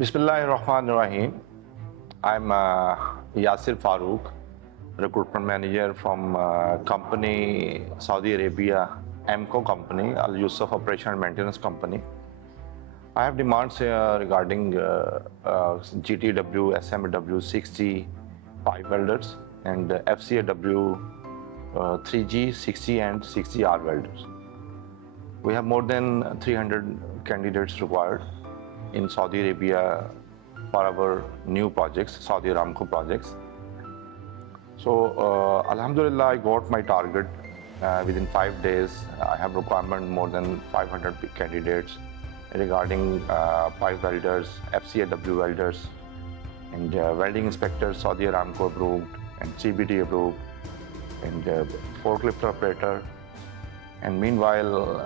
Bismillahirrahmanirrahim. I'm Yasir Farooq, recruitment manager from company Saudi Arabia, AMCO company, Al Yusuf Operation and Maintenance Company. I have demands regarding GTW, SMW 60 pipe welders and FCAW 3G, 60 and 60R welders. We have more than 300 candidates required in Saudi Arabia for our new projects, Saudi Aramco projects. So, Alhamdulillah, I got my target. Within 5 days, I have requirement more than 500 candidates regarding pipe welders, FCAW welders, and welding inspectors, Saudi Aramco approved, and CBT approved, and forklift operator. And meanwhile,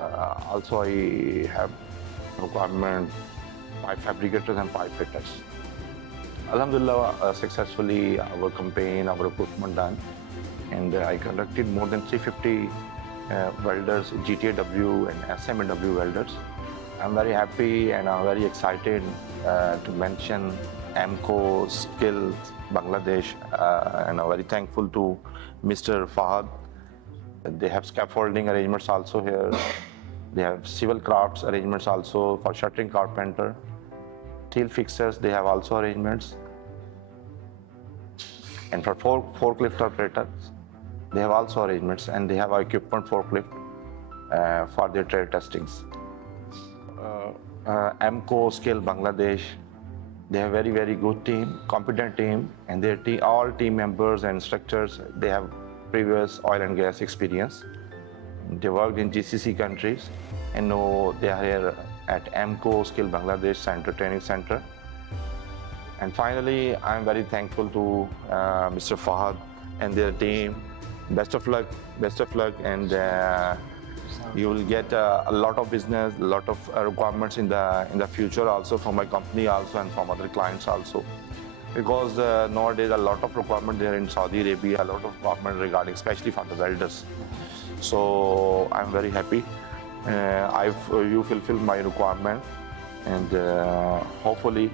also I have requirement pipe fabricators and pipe fitters. Alhamdulillah, successfully our campaign, our recruitment done, and I conducted more than 350 welders, GTW and SMW welders. I'm very happy and I'm very excited to mention AMCO Skill Bangladesh, and I'm very thankful to Mr. Fahad. They have scaffolding arrangements also here. They have civil crafts arrangements also for shuttering carpenter. Steel fixers, they have also arrangements. And for forklift operators, they have also arrangements, and they have equipment forklift for their trade testings. AMCO Skill Bangladesh, they have very, very good team, competent team, and their all team members and instructors, they have previous oil and gas experience. They worked in GCC countries, and now they are here at AMCO Skill Bangladesh Training Center. And finally, I am very thankful to Mr. Fahad and their team. Best of luck, and you will get a lot of business, a lot of requirements in the future also from my company also and from other clients also. Because nowadays a lot of requirement there in Saudi Arabia, a lot of requirement regarding, especially for the welders. So I'm very happy. You fulfill my requirement, and hopefully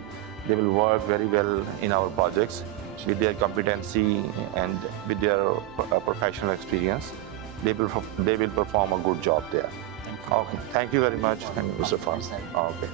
they will work very well in our projects with their competency and with their professional experience. They will perform a good job there. Okay. Thank you very much. Thank you, Mr. Farooq. Okay.